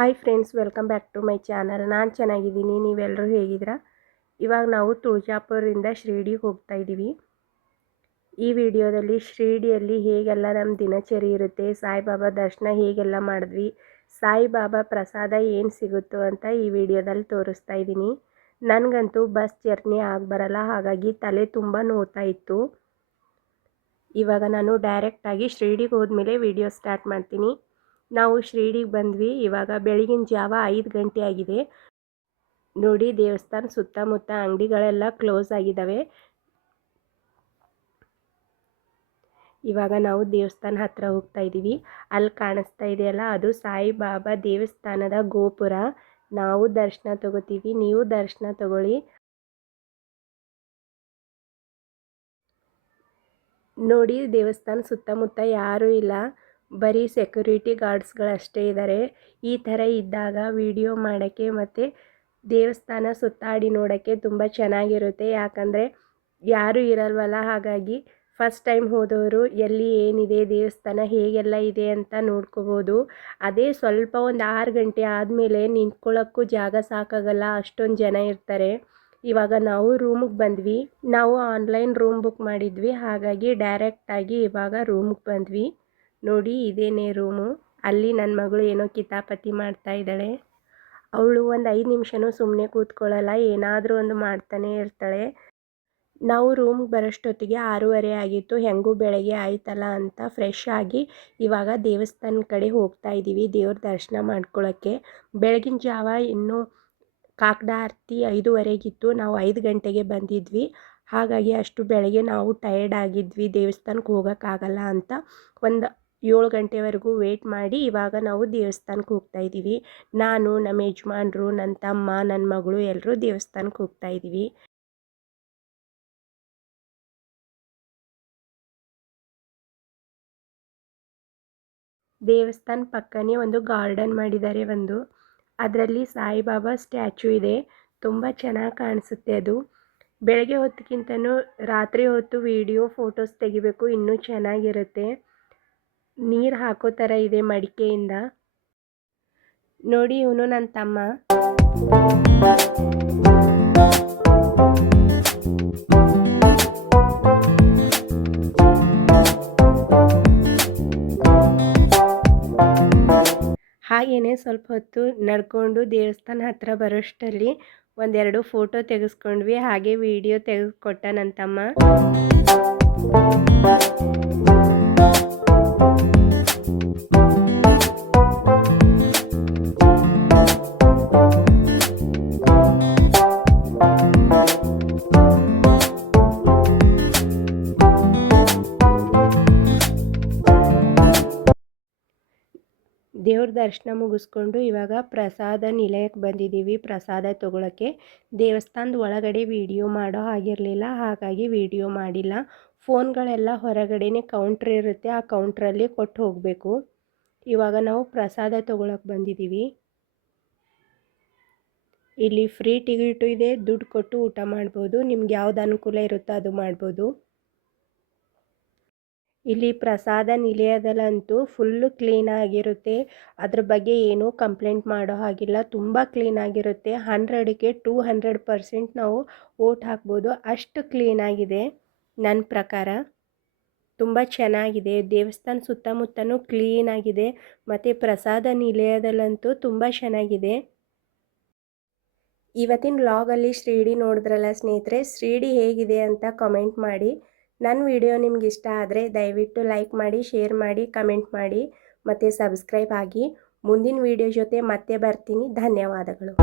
Hi friends, welcome back to my channel. ನಾನು ಚೆನ್ನಾಗಿದ್ದೀನಿ, ನೀವೆಲ್ಲರೂ ಹೇಗಿದ್ದೀರಾ? ಇವಾಗ ನಾವು ತುಳಜಾಪುರದಿಂದ ಶಿರಡಿಗೆ ಹೋಗ್ತಾ ಇದ್ದೀವಿ. ಈ ವಿಡಿಯೋದಲ್ಲಿ ಶಿರಡಿಯಲ್ಲಿ ಹೇಗೆಲ್ಲ ನಮ್ಮ ದಿನಚರಿ ಇರುತ್ತೆ, ಸಾಯಿಬಾಬಾ ದರ್ಶನ ಹೇಗೆಲ್ಲ ಮಾಡಿದ್ವಿ, ಸಾಯಿಬಾಬಾ ಪ್ರಸಾದ ಏನು ಸಿಗುತ್ತೋ ಅಂತ ಈ ವಿಡಿಯೋದಲ್ಲಿ ತೋರಿಸ್ತಾ ಇದ್ದೀನಿ. ನನಗಂತೂ ಬಸ್ ಜರ್ನಿ ಆಗಬರಲ್ಲ, ಹಾಗಾಗಿ ತಲೆ ತುಂಬ ನೋವ್ತಾ ಇತ್ತು. ಇವಾಗ ನಾನು ಡೈರೆಕ್ಟಾಗಿ ಶಿರಡಿಗೆ ಹೋದ್ಮೇಲೆ ವಿಡಿಯೋ ಸ್ಟಾರ್ಟ್ ಮಾಡ್ತೀನಿ. ನಾವು ಶಿರಡಿಗೆ ಬಂದ್ವಿ. ಇವಾಗ ಬೆಳಗಿನ ಜಾವ 5 ಗಂಟೆ ಆಗಿದೆ. ನೋಡಿ, ದೇವಸ್ಥಾನ ಸುತ್ತಮುತ್ತ ಅಂಗಡಿಗಳೆಲ್ಲ ಕ್ಲೋಸ್ ಆಗಿದ್ದಾವೆ. ಇವಾಗ ನಾವು ದೇವಸ್ಥಾನ ಹತ್ರ ಹೋಗ್ತಾ ಇದ್ದೀವಿ. ಅಲ್ಲಿ ಕಾಣಿಸ್ತಾ ಇದೆಯಲ್ಲ, ಅದು ಸಾಯಿಬಾಬಾ ದೇವಸ್ಥಾನದ ಗೋಪುರ. ನಾವು ದರ್ಶನ ತಗೋತೀವಿ, ನೀವು ದರ್ಶನ ತಗೊಳ್ಳಿ. ನೋಡಿ, ದೇವಸ್ಥಾನ ಸುತ್ತಮುತ್ತ ಯಾರೂ ಇಲ್ಲ, ಬರೀ ಸೆಕ್ಯೂರಿಟಿ ಗಾರ್ಡ್ಸ್ಗಳಷ್ಟೇ ಇದ್ದಾರೆ. ಈ ಥರ ಇದ್ದಾಗ ವಿಡಿಯೋ ಮಾಡೋಕ್ಕೆ ಮತ್ತು ದೇವಸ್ಥಾನ ಸುತ್ತಾಡಿ ನೋಡೋಕ್ಕೆ ತುಂಬ ಚೆನ್ನಾಗಿರುತ್ತೆ. ಯಾಕಂದರೆ ಯಾರೂ ಇರಲ್ವಲ್ಲ, ಹಾಗಾಗಿ ಫಸ್ಟ್ ಟೈಮ್ ಹೋದವರು ಎಲ್ಲಿ ಏನಿದೆ, ದೇವಸ್ಥಾನ ಹೇಗೆಲ್ಲ ಇದೆ ಅಂತ ನೋಡ್ಕೋಬೋದು. ಅದೇ ಸ್ವಲ್ಪ ಒಂದು 6 ಗಂಟೆ ಆದಮೇಲೆ ನಿಂತ್ಕೊಳ್ಳೋಕ್ಕೂ ಜಾಗ ಸಾಕಾಗಲ್ಲ, ಅಷ್ಟೊಂದು ಜನ ಇರ್ತಾರೆ. ಇವಾಗ ನಾವು ರೂಮಿಗೆ ಬಂದ್ವಿ. ನಾವು ಆನ್ಲೈನ್ ರೂಮ್ ಬುಕ್ ಮಾಡಿದ್ವಿ, ಹಾಗಾಗಿ ಡೈರೆಕ್ಟಾಗಿ ಇವಾಗ ರೂಮಿಗೆ ಬಂದ್ವಿ. ನೋಡಿ, ಇದೇನೇ ರೂಮು. ಅಲ್ಲಿ ನನ್ನ ಮಗಳು ಏನೋ ಕಿತಾಪತಿ ಮಾಡ್ತಾ ಇದ್ದಾಳೆ. ಅವಳು ಒಂದು 5 ನಿಮಿಷನೂ ಸುಮ್ಮನೆ ಕೂತ್ಕೊಳ್ಳಲ್ಲ, ಏನಾದರೂ ಒಂದು ಮಾಡ್ತಾನೆ ಇರ್ತಾಳೆ. ನಾವು ರೂಮ್ಗೆ ಬರೋಷ್ಟೊತ್ತಿಗೆ 6:30 ಆಗಿತ್ತು. ಹೆಂಗೂ ಬೆಳಗ್ಗೆ ಆಯ್ತಲ್ಲ ಅಂತ ಫ್ರೆಶ್ ಆಗಿ ಇವಾಗ ದೇವಸ್ಥಾನ ಕಡೆ ಹೋಗ್ತಾ ಇದ್ದೀವಿ, ದೇವ್ರ ದರ್ಶನ ಮಾಡ್ಕೊಳ್ಳೋಕ್ಕೆ. ಬೆಳಗಿನ ಜಾವ ಇನ್ನೂ ಕಾಕಡ ಆರತಿ 5:30ಗಿತ್ತು. ನಾವು 5 ಗಂಟೆಗೆ ಬಂದಿದ್ವಿ, ಹಾಗಾಗಿ ಅಷ್ಟು ಬೆಳಗ್ಗೆ ನಾವು ಟಯರ್ಡ್ ಆಗಿದ್ವಿ, ದೇವಸ್ಥಾನಕ್ಕೆ ಹೋಗೋಕ್ಕಾಗಲ್ಲ ಅಂತ ಒಂದು 7 ಗಂಟೆವರೆಗೂ ವೇಟ್ ಮಾಡಿ ಇವಾಗ ನಾವು ದೇವಸ್ಥಾನಕ್ಕೆ ಹೋಗ್ತಾ ಇದ್ದೀವಿ. ನಾನು, ನಮ್ಮ ಯಜಮಾನ್ರು, ನನ್ನ ತಮ್ಮ, ನನ್ನ ಮಗಳು ಎಲ್ಲರೂ ದೇವಸ್ಥಾನಕ್ಕೆ ಹೋಗ್ತಾ ಇದ್ದೀವಿ. ದೇವಸ್ಥಾನ ಪಕ್ಕನೇ ಒಂದು ಗಾರ್ಡನ್ ಮಾಡಿದ್ದಾರೆ. ಅದರಲ್ಲಿ ಸಾಯಿಬಾಬಾ ಸ್ಟ್ಯಾಚು ಇದೆ. ತುಂಬ ಚೆನ್ನಾಗಿ ಕಾಣಿಸುತ್ತೆ ಅದು. ಬೆಳಗ್ಗೆ ಹೊತ್ತಕ್ಕಿಂತನೂ ರಾತ್ರಿ ಹೊತ್ತು ವಿಡಿಯೋ ಫೋಟೋಸ್ ತೆಗಿಬೇಕು, ಇನ್ನೂ ಚೆನ್ನಾಗಿರುತ್ತೆ. ನೀರು ಹಾಕೋ ಥರ ಇದೆ ಮಡಿಕೆಯಿಂದ. ನೋಡಿ, ಇವನು ನನ್ನ ತಮ್ಮ. ಹಾಗೆಯೇ ಸ್ವಲ್ಪ ಹೊತ್ತು ನಡ್ಕೊಂಡು ದೇವಸ್ಥಾನ ಹತ್ರ ಬರೋಷ್ಟರಲ್ಲಿ ಒಂದೆರಡು ಫೋಟೋ ತೆಗೆಸ್ಕೊಂಡ್ವಿ. ಹಾಗೆ ವಿಡಿಯೋ ತೆಗೆದುಕೊಟ್ಟ ನನ್ನ ತಮ್ಮ. ದೇವ್ರ ದರ್ಶನ ಮುಗಿಸ್ಕೊಂಡು ಇವಾಗ ಪ್ರಸಾದ ನಿಲಯಕ್ಕೆ ಬಂದಿದ್ದೀವಿ, ಪ್ರಸಾದ ತೊಗೊಳಕ್ಕೆ. ದೇವಸ್ಥಾನದ ಒಳಗಡೆ ವಿಡಿಯೋ ಮಾಡೋ ಆಗಿರಲಿಲ್ಲ, ಹಾಗಾಗಿ ವಿಡಿಯೋ ಮಾಡಿಲ್ಲ. ಫೋನ್ಗಳೆಲ್ಲ ಹೊರಗಡೆನೇ ಕೌಂಟ್ರ್ ಇರುತ್ತೆ, ಆ ಕೌಂಟ್ರಲ್ಲಿ ಕೊಟ್ಟು ಹೋಗಬೇಕು. ಇವಾಗ ನಾವು ಪ್ರಸಾದ ತೊಗೊಳಕ್ಕೆ ಬಂದಿದ್ದೀವಿ. ಇಲ್ಲಿ ಫ್ರೀ ಟಿಕೆಟು ಇದೆ, ದುಡ್ಡು ಕೊಟ್ಟು ಊಟ ಮಾಡ್ಬೋದು. ನಿಮ್ಗೆ ಯಾವ್ದು ಅನುಕೂಲ ಇರುತ್ತೋ ಅದು ಮಾಡ್ಬೋದು. ಇಲ್ಲಿ ಪ್ರಸಾದ ನಿಲಯದಲ್ಲಂತೂ ಫುಲ್ಲು ಕ್ಲೀನಾಗಿರುತ್ತೆ, ಅದ್ರ ಬಗ್ಗೆ ಏನೂ ಕಂಪ್ಲೇಂಟ್ ಮಾಡೋ ಹಾಗಿಲ್ಲ. ತುಂಬ ಕ್ಲೀನಾಗಿರುತ್ತೆ. 100ಕ್ಕೆ 200% ನಾವು ಓಟ್ ಹಾಕ್ಬೋದು, ಅಷ್ಟು ಕ್ಲೀನಾಗಿದೆ ನನ್ನ ಪ್ರಕಾರ. ತುಂಬ ಚೆನ್ನಾಗಿದೆ. ದೇವಸ್ಥಾನ ಸುತ್ತಮುತ್ತನೂ ಕ್ಲೀನಾಗಿದೆ, ಮತ್ತು ಪ್ರಸಾದ ನಿಲಯದಲ್ಲಂತೂ ತುಂಬ ಚೆನ್ನಾಗಿದೆ. ಇವತ್ತಿನ ವ್ಲಾಗಲ್ಲಿ ಶಿರಡಿ ನೋಡಿದ್ರಲ್ಲ ಸ್ನೇಹಿತರೆ, ಶಿರಡಿ ಹೇಗಿದೆ ಅಂತ ಕಮೆಂಟ್ ಮಾಡಿ. ನನ್ನ ವಿಡಿಯೋ ನಿಮ್ಗೆ ಇಷ್ಟ ಆದರೆ ದಯವಿಟ್ಟು ಲೈಕ್ ಮಾಡಿ, ಶೇರ್ ಮಾಡಿ, ಕಮೆಂಟ್ ಮಾಡಿ ಮತ್ತು ಸಬ್ಸ್ಕ್ರೈಬ್ ಆಗಿ. ಮುಂದಿನ ವಿಡಿಯೋ ಜೊತೆ ಮತ್ತೆ ಬರ್ತೀನಿ. ಧನ್ಯವಾದಗಳು.